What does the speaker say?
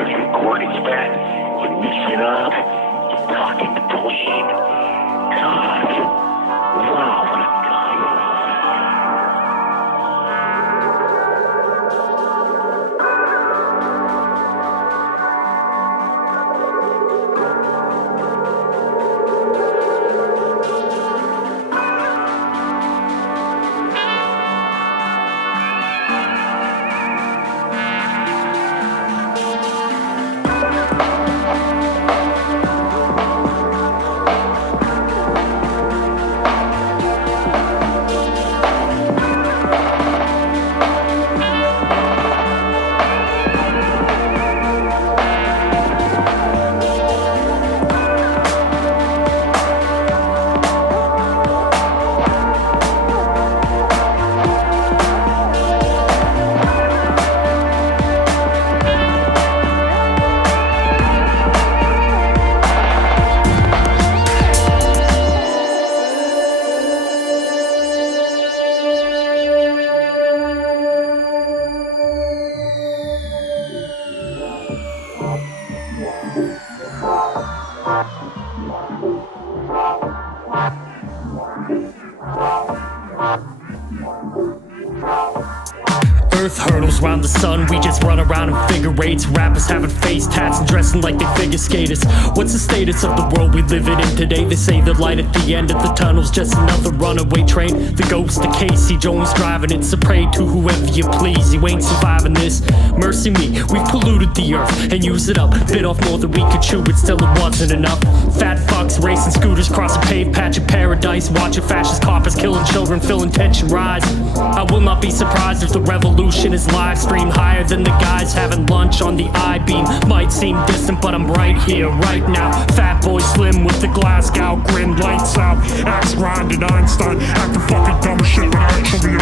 Those recordings, man, you mix it up, you talk in between. God, wow, what a guy. Earth hurdles round the sun, we just run around in figure eights. Rappers having face tats and dressing like they figure skaters. What's the status of the world we live in today? They say the light at the end of the tunnel's just another runaway train. The ghost of Casey Jones driving, it's a prey to whoever you please. You ain't surviving this, mercy me. We've polluted the earth and used it up. Bit off more than we could chew, but still it wasn't enough. Fat fucks racing scooters across a paved patch of paradise, watching fascist coppers killing children, feeling tension rise. I will not be surprised if the revolution is live streamed higher than the guys having lunch on the I-beam. Might seem distant, but I'm right here, right now. Fat boy slim with the Glasgow grin, lights out, axe grinding Einstein, acting fucking dumb as shit, but actually